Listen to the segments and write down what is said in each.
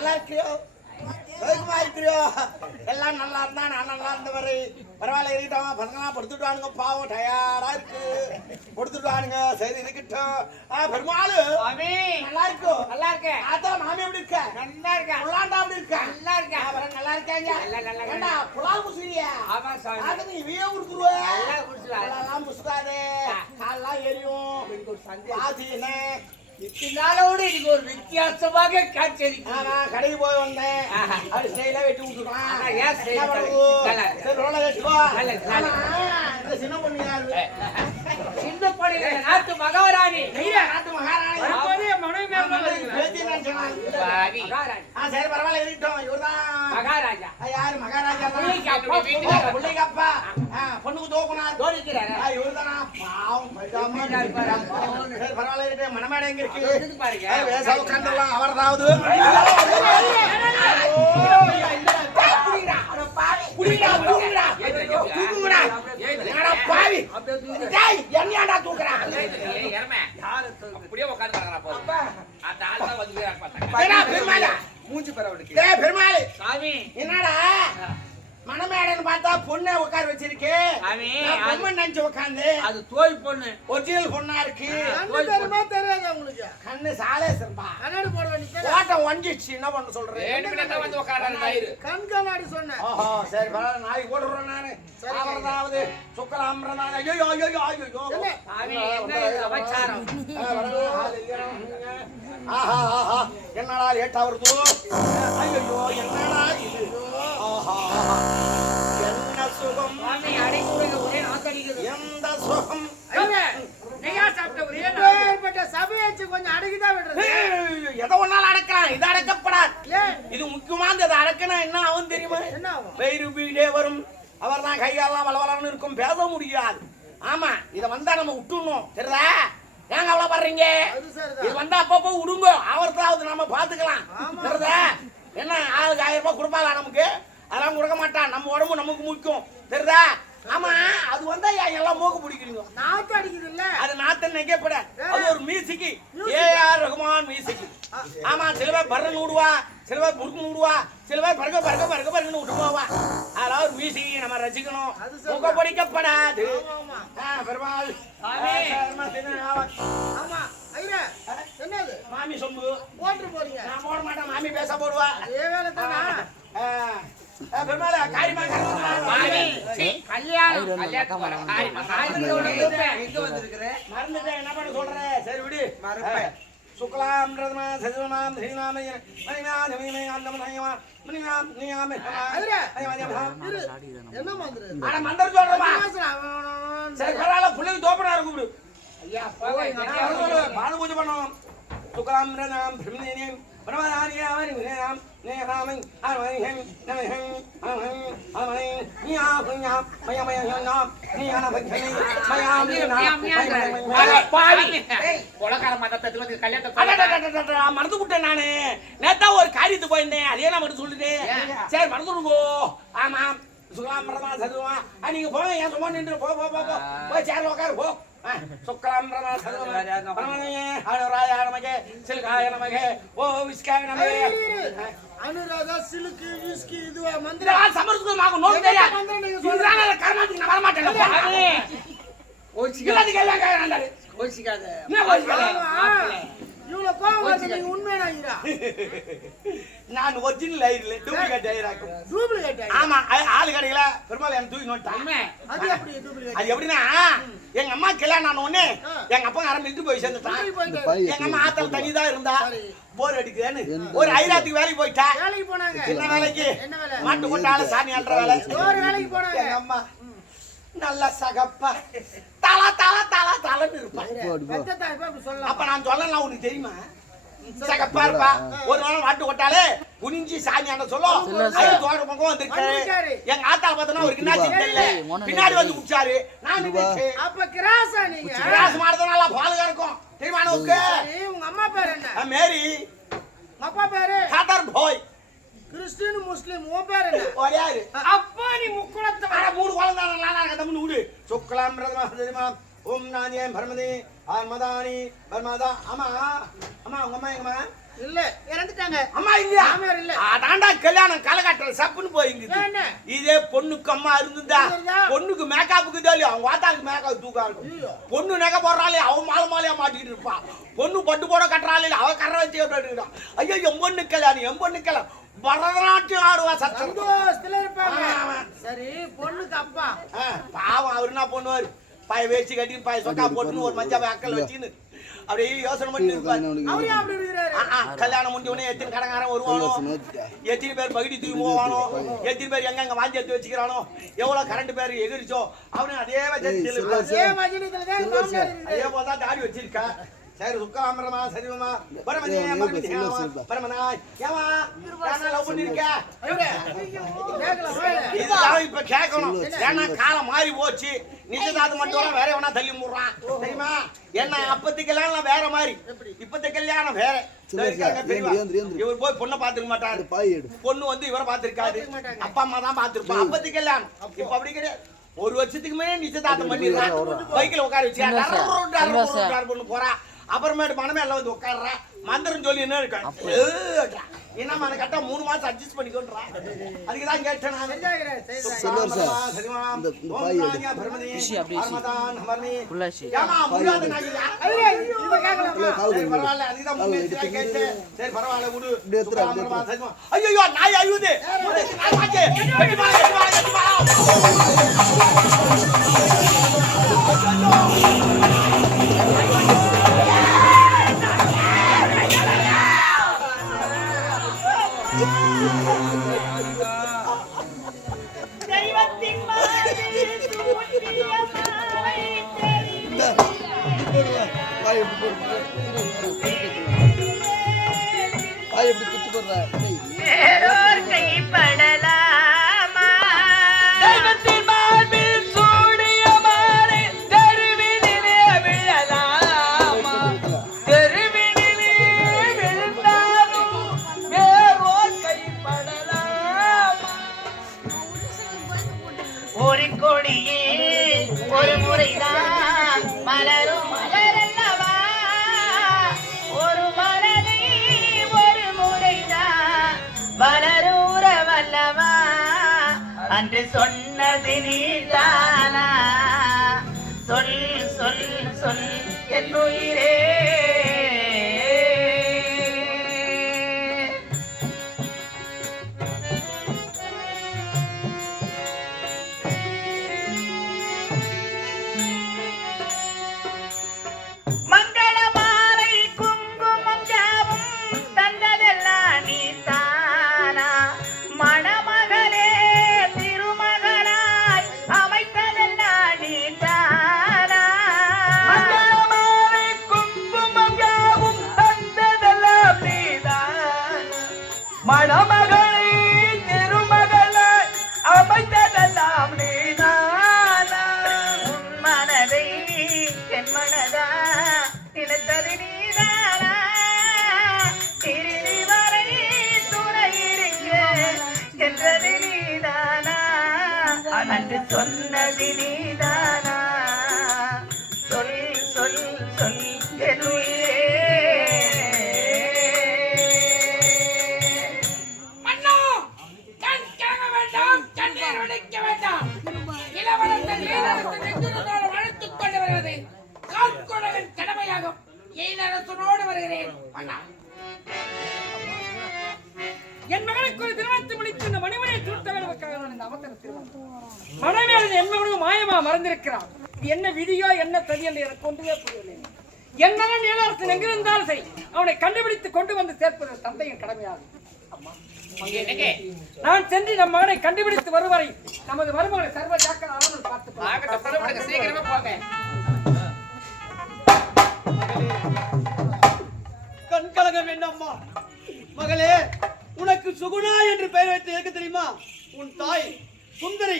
நல்லா இருக்கியோ? சோகமா இருக்கிறியோ? எல்லாம் நல்லா இருந்தா நான் நல்லா இருந்தவரை பரவாயில்ல இருக்கட்டும். பசங்களாம் படுத்துட்டானுங்க, பாவம் டயர்டா இருக்கு, படுத்துட்டானுங்க. சரி இருக்கட்டும். பெருமாள் நல்லா இருக்கும். நல்லா இருக்கேன். அதான் மாமி எப்படி இருக்க? நல்லா இருக்கேன். புல்லாண்டா எப்படி இருக்க? நல்லா இருக்கேன். அப்புறம் நல்லா இருக்காங்க. ஏண்டா புலால் முசுறியா? ஆமா சாமி. அது நீ வீய குடுத்துருவ. எல்லாம் குடிச்சலாம். எல்லாம் முசுகாதே. கால்லாம் எரியும். எனக்கு ஒரு சந்தேகம். இத்தனாலோடு இதுக்கு ஒரு வித்தியாசமாக காட்சியளிக்கு. நான் கடைக்கு போய் வந்தேன். அது ஸ்டைலா வெட்டி விட்டுருக்கான். ஏன் ஸ்டைல் சின்ன பொண்ணு யாரு? சின்ன பொண்ணு நாட்டு மகாராணி. நாட்டு மகாராணி. சரி பரவாயில்ல இருக்கட்டும். இவர்தான் மகாராஜா. யாரு மகாராஜா? பிள்ளைக்கு அப்பா. பொண்ணுக்கு தோக்குனார் தோனிக்கிறாரு. இவர்தானா? பாவம் பரவாயில்ல இருக்கட்டும். மனமேடை எங்க இருக்கு? அவர்தாவது என்னடா மணமேடன்னு பார்த்தா பொண்ணை உட்கார வச்சிருக்கு. நினைச்சு உட்காந்து அது தோய் பொண்ணு, ஒரிஜினல் பொண்ணா இருக்கு. தெரியாது உங்களுக்கு? கண்ணு சாலேசன்பா. கண்ணாடி போட வேண்டிய ஓட்டம் ஒஞ்சிச்சு. என்ன பண்ண சொல்றேன்? வந்து உட்கார கண் கண்ணாடி சொன்னேன். ஓஹோ சரி பரவாயில்ல. நாளைக்கு போடுறேன் நானு. அதாவது சுக்கலாம்பிரதான. ஐயோ ஐயோ ஐயோ என்னடா லேட்டா வருது? ஐயோ என்னடா இது? என்ன சுகம்? ஒரே நாத்தடிக்குது. எந்த சுகம்? சபையாச்சு கொஞ்சம் அடக்கிதான் விடுறது. எதை ஒன்னால அடக்கலாம், இது அடக்கப்படாது. இது முக்கியமானது. அதை அடக்கினா என்ன ஆகும் தெரியுமா? என்ன ஆகும்? வயிறு வீடே வரும். அவர் தான் கையெல்லாம் வளவலன்னு இருக்கும், பேச முடியாது. ஆமா இதை வந்தா நம்ம விட்டுணும். தெரியுதா? ஏங்க அவ்வளவு பண்றீங்க? இது வந்தா அப்பப்போ விடுங்க. அவர்த்தாவது நம்ம பாத்துக்கலாம். தெரியுதா? என்ன ஆளுக்கு 1000 ரூபாய் கொடுப்பாளா நமக்கு? அதெல்லாம் கொடுக்க மாட்டான். நம்ம உடம்பு நமக்கு முக்கியம். தெரியுதா? ஆமா அது வந்தா எல்லாம் மூக்கு பிடிக்கிறீங்க. நாத்து அடிக்குது இல்ல? அது நாத்து நினைக்கப்பட. அது ஒரு மியூசிக். AR Rahman music. ஆமா சில பேர் பர்றன்னு விடுவா, சில பேர் புருக்கு விடுவா, சில பேர் பறக்க பறக்க பறக்க பறக்கன்னு விட்டு போவா. அதெல்லாம் ஒரு மியூசிக் நம்ம ரசிக்கணும். மூக்க பிடிக்கப்படாது. பெருமாள் ஆமா ஐயா என்னது மாமி சொம்பு போட்டு போறீங்க? நான் போட மாட்டேன். மாமி பேச போடுவா. அதே வேலை தானா? பெருமாள் காரியமா மாமி கல்யாணம் கல்யாணம் வர காரியமா காரியத்தோட எங்க வந்திருக்கறே? மறந்துட்டேன். என்ன பண்ண சொல்றே? சரி விடு. மறப்பேன். சுக்லாம் ரத்னா சஜ்ஜனாம் தீனாமே மணிநாத மணிநாத மணிநாத மணிநாத நியாமே அதுரே என்ன மந்திர? அட மந்திர சொல்றமா? சரி பரவாயில்ல. புள்ளைக்கு தோப்பனா கூப்பிடு. ஐயா போய் பாத பூஜை பண்ணோம். சுக்லாம் ரத்னாம் பிரம்மனேயம் பரமதானியாமி வினயம் நேஹாமன் ஆமயம் நமஹம் ஆமயம் ஆமயம் நியாபுஞா மயமயம் நியான பக்தனி மயாமி பாவி கொலகார மதத்துல வந்து கல்யாணத்தை மறந்து விட்டேன் நானு. நேத்தா ஒரு காரியத்துக்கு போயிருந்தேன். அதே நான் மட்டும் சொல்லிட்டேன். சரி மறந்துடுங்கோ. ஆமா சுக்லாம் ரத்னா சதுவா நீங்க போங்க. ஏன் சும்மா நின்று போ போ போ போய் சேர்ல உட்காரு போ. சுக்லாம் ரத்னா சதுவா பரமனே ஹரராய நமகே சில்காய நமகே ஓ விஸ்காய நமகே அனுராதா சிலுக்கு விஸ்கி இதுவா மந்திர சமர்ப்பணமாக நோக்கு தெரியாது. மந்திர நீங்க சொல்றாங்க கர்மாத்துக்கு நான் வர மாட்டேன். பாவி ஓசிக்காத கேள்வாங்க நண்டாரு. ஓசிக்காத என்ன ஓசிக்காத? இவ்வளவு கோவம் வருது. நீங்க உண்மையா ஐயா? நான் ஒரிஜினல் ஐயர்ல டூப்ளிகேட் ஐயராக்கு. டூப்ளிகேட் ஐயர்? ஆமா ஆளு கடையில பெருமாள் என்ன தூக்கி நோட்டாங்க. அது எப்படி டூப்ளிகேட்? அது எப்படின்னா எங்க அம்மா கல்யாணம் ஆன உடனே எங்க அப்பா ஆரம்பிட்டு போய் சேர்ந்துட்டான். எங்க அம்மா ஆத்தல தனி தான் இருந்தா. போர் அடிக்குதுன்னு ஒரு ஐராத்துக்கு வேலைக்கு போயிட்டா. வேலைக்கு போனாங்க. என்ன வேலைக்கு? என்ன வேலை? மாட்டு கொட்டால சாணி அள்ளுற வேலை. ஒரு வேலைக்கு போனாங்க. எங்க அம்மா நல்ல சகப்பா தலா தலா தலா தலன்னு இருப்பா. அப்ப நான் சொல்லலாம் உனக்கு தெரியுமா? சகப்பா இருப்பா. ஒரு நாள் மாட்டு கொட்டாலே குனிஞ்சி சாமி அண்ணன் சொல்லும். அது தோட பக்கம் வந்திருக்காரு. எங்க ஆத்தால பார்த்தா ஒரு கிண்ணாச்சி தெரியல. பின்னாடி வந்து குடிச்சாரு. நான் அப்ப கிராஸா? நீங்க கிராஸ் மாறதுனால பால் கறக்கும் தெரியுமா உனக்கு? உங்க அம்மா பேர் என்ன? மேரி. அப்பா பேரு காதர் போய். கிறிஸ்டியன் முஸ்லிம். உன் பேர் என்ன? ஒரேயாரு. அப்பா நீ முக்குளத்து வர மூணு குழந்தை நானா கதம்னு விடு. சுக்லாம் ரத்னா தெரியுமா? ஓம் நானியே பரமதி ஆர்மதானி பர்மதா. ஆமா ஆமா உங்க அம்மா எங்கம்மா? இல்ல இறந்துட்டாங்க. அம்மா இல்லையா அதாண்டா கல்யாணம் கலகாட்டுல சப்புன்னு போயிங்குது இதே பொண்ணுக்கு அம்மா இருந்துதா பொண்ணுக்கு மேக்கப்புக்கு தான் அவங்க வாத்தாளுக்கு மேக்கப் தூக்கா இருக்கும் பொண்ணு நகை போடுறாளே அவன் மாலையா மாட்டிக்கிட்டு இருப்பான் பொண்ணு பட்டு போட கட்டுறாள் அவ கரை வச்சு கட்டுறான் ஐயோ என் பொண்ணு கல்யாணம் பரதநாட்டியம் ஆடுவா சந்தோஷத்துல இருப்பாங்க சரி பொண்ணுக்கு அப்பா பாவம் அவரு என்ன பண்ணுவாரு பாய வேச்சு கட்டின்னு பாய சொக்கா போட்டுன்னு ஒரு மஞ்சள் அக்கல் வச்சுன்னு அப்படியே யோசனை பண்ணி இருப்பாரு கல்யாணம் முடிஞ்ச உடனே எத்தனை கடங்காரன் வருவானோ எத்தனை பேர் பகுதி தூக்கி போவானோ எத்தனை பேர் எங்க வாங்கி எடுத்து வச்சுக்கிறானோ எவ்வளவு கரண்ட் பேர் எகிரிச்சோ அவனு அதே போதான் தாடி வச்சிருக்கா சரி சுக்காமரமா சரிவமா பரமனா ஏமா லவ் பண்ணிருக்க இப்ப கேட்கணும் ஏன்னா காலம் மாறி போச்சு நிச்சயதார்த்தம் மட்டும் வேற எவனா தள்ளி முடுறான் தெரியுமா என்ன அப்பத்தி கல்யாணம் வேற மாதிரி இப்பத்த கல்யாணம் வேற இவர் போய் பொண்ணை பாத்துக்க மாட்டாரு பொண்ணு வந்து இவரை பாத்துருக்காரு அப்பா அம்மா தான் பாத்துருப்பா அப்பத்தி கல்யாணம் இப்ப அப்படி கிடையாது ஒரு வருஷத்துக்கு மேலே நிச்சயதார்த்தம் பண்ணிடுறான் பைக்கில் உட்கார வச்சு போறா அப்புறமேட்டு மனமே எல்லாம் வந்து உட்காடுறா மந்திரம் சொல்லி என்ன இருக்கா என்னமா கரெக்டா 3 மாசம் அட்ஜஸ்ட் பண்ணிக்கோன்றா அதுக்குதான் கேட்டேன் சரி பரவாயில்ல விடு ஐயோ நாய் அழுவுது ஒரு முறைதான் மலரும் மலரல்லவா ஒரு மனதை ஒரு முறைதான் மலரூர வல்லவா அன்று சொன்னது நீதானா சொல் சொல் சொல் என் உயிரே சொன்னது நீதானா சொல் சொல் சொல் என் உயிரே மன்னா கண் கலங்க வேண்டாம் கண்ணீர் வடிக்க வேண்டாம் இளவரசன் வீரரசன் எங்கிருந்தாலும் அழைத்துக் கொண்டு வருவது காற்கொடவின் கடமையாகும் இளவரசனோடு வருகிறேன் மன்னா என் மகனுக்கு ஒரு திருமணத்தை முடித்து இந்த மணிமணியை சூட்டவர்களுக்காக நான் இந்த அவசர திருமணம் மனைவியாளர் என் மகனும் மாயமா மறந்திருக்கிறான் இது என்ன விதியோ என்ன சரி என்று எனக்கு ஒன்றுமே புரியவில்லை என் மகன் இளவரசன் எங்கிருந்தாலும் சரி அவனை கண்டுபிடித்து கொண்டு வந்து சேர்ப்பது தந்தையின் கடமையாகும் நான் சென்று நம் மகனை கண்டுபிடித்து வருவரை நமது மருமகளை சர்வ ஜாக்கிரதையாக பார்த்து சீக்கிரமா போங்க கண் கலங்க வேண்டாம்மா மகளே உனக்கு சுகுணா என்று பெயர் வைத்து இருக்க தெரியுமா உன் தாய் சுந்தரி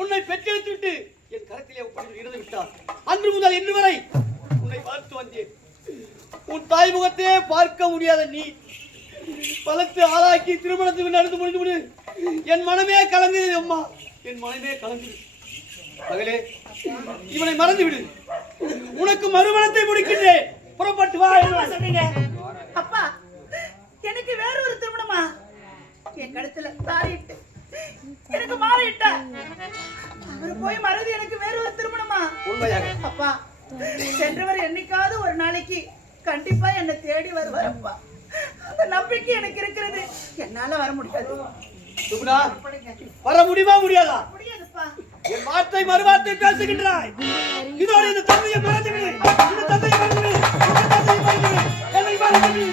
உன்னை பெற்றெடுத்து விட்டு என் கரத்திலே இருந்து விட்டார் அன்று முதல் இன்று வரை உன்னை பார்த்து வந்தேன் உன் தாய் முகத்தையே பார்க்க முடியாத நீ பலத்து ஆளாக்கி திருமணத்துக்கு நடந்து முடிந்து என் மனமே கலங்குது அம்மா என் மனமே கலங்குது மகளே இவனை மறந்து விடு உனக்கு மறுமணத்தை முடிக்கின்றேன் புறப்பட்டு வா சொன்னீங்க அப்பா எனக்கு வேறொரு என் கழுத்துல தாரிட்டு எனக்கு மாறிட்ட அவரு போய் மறதி எனக்கு வேற ஒரு திருமணமா உண்மையாக அப்பா சென்றவர் என்னைக்காவது ஒரு நாளைக்கு கண்டிப்பா என்னை தேடி வருவாரப்பா அந்த நம்பிக்கை எனக்கு இருக்கிறது என்னால வர முடியாது சுகுணா வர முடியுமா முடியாதா முடியாதுப்பா என் வார்த்தை மறுவார்த்தை பேசுகின்றாய் இதோட இந்த தந்தையை மறந்துவிடு இந்த தந்தையை மறந்துவிடு இந்த தந்தையை மறந்துவிடு என்னை மறந்துவிடு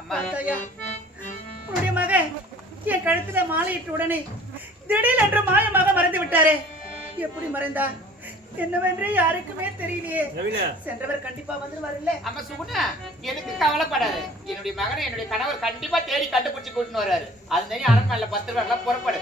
அம்மா ஐயா உன்னுடைய மகன் என் கழுத்துல மாலையிட்ட உடனே திடீர் என்று மாயமாக மறந்து விட்டாரே எப்படி மறைந்தார் என்னவென்று யாருக்குமே தெரியலையே சென்றவர் கண்டிப்பா வந்துருவாரு இல்ல அம்மா சுகுணா எனக்கு கவலைப்படாது என்னுடைய மகனை என்னுடைய கணவர் கண்டிப்பா தேடி கண்டுபிடிச்சு கூட்டின்னு வர்றாரு அது அரண்மனையில 10 ரூபாய் புறப்படு